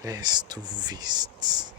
Place to visit.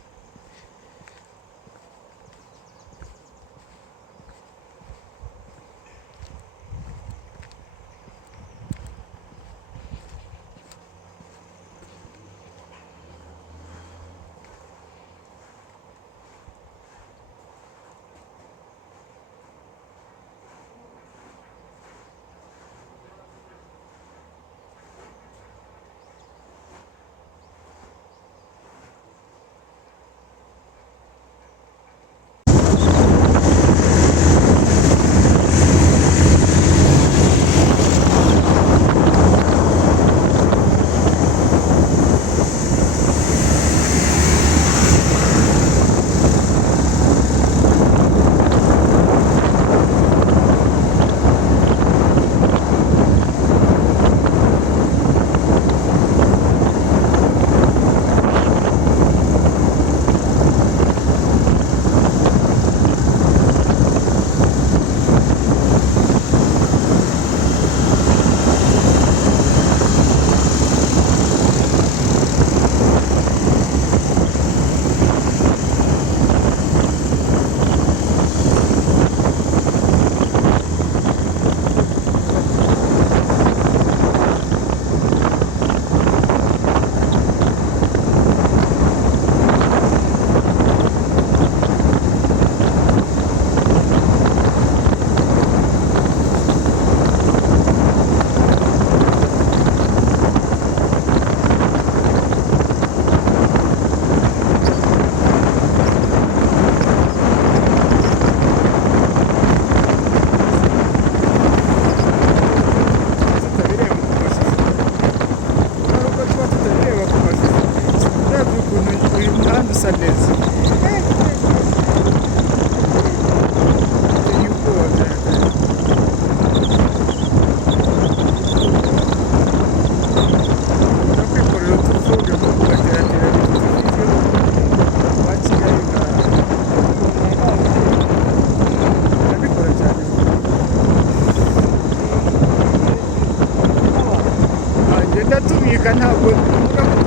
Ntabwo uvuga ngo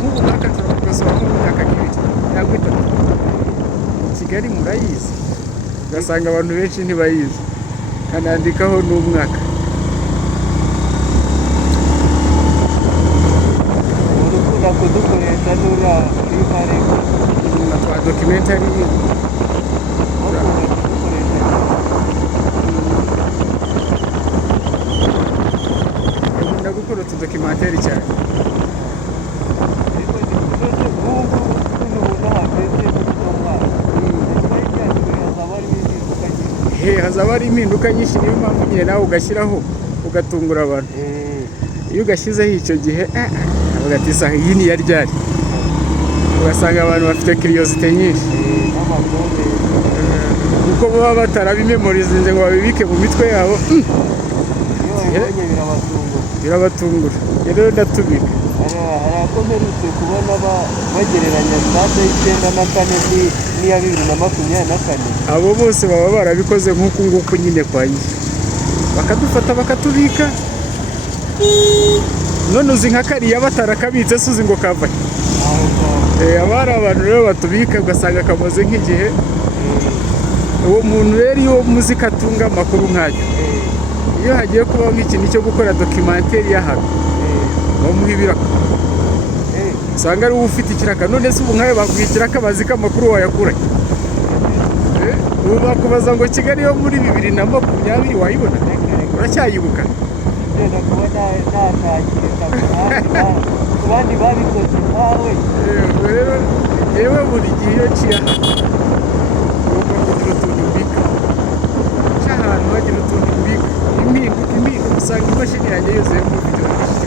nk'ubu mwakatira kugosora nk'umwaka nk'ibiri cyangwa itatu. Kigali murayizi ugasanga abantu benshi ntibayizi kanandikaho n'umwaka. Urukunda kudukoresha n'ura kuri marembo na twa documentary gukora utudokimenteri cyane. Hazaba hari impinduka nyinshi, niyo mpamvu nyine nawe ugashyiraho ugatungura abantu. Iyo ugashyizeho icyo gihe avuga ati saha iyi ni ya ryari, ugasanga abantu bafite curiosity nyinshi kuko baba batarabimemorizinze ngo babibike mu mitwe yabo. Birabatungura rero ndatubika. Hari akomerutse kubona bagereranya stade y'94 n'iya 2024. Abo bose baba barabikoze nk'uku nguku nyine kwa iyi, bakadufata bakatubika. None uzi nka kariya batarakabitse suzi ngo kavahe. Abari abantu rero batubika ugasanga kamaze nk'igihe. Uwo muntu rero iyo muzika atunga amakuru nk'ayo, iyo hagiye kubaho nk'ikintu cyo gukora documentary y'ahantu bamuha ibiraka, usanga ari ufite ikiraka. None se ubu nkawe baguha ikiraka bazi ko amakuru wayakura. Ubu bakubaza ngo Kigali yo muri 2020 wayibona, uracyayibuka? Abandi babikoze nawe. Rero yewe buri gihe iyo ciya ugomba kugira utuntu ubika cy'ahantu bagira utuntu mbika impinduka usanga imashini yanjye yuzuyemo video nyinshi.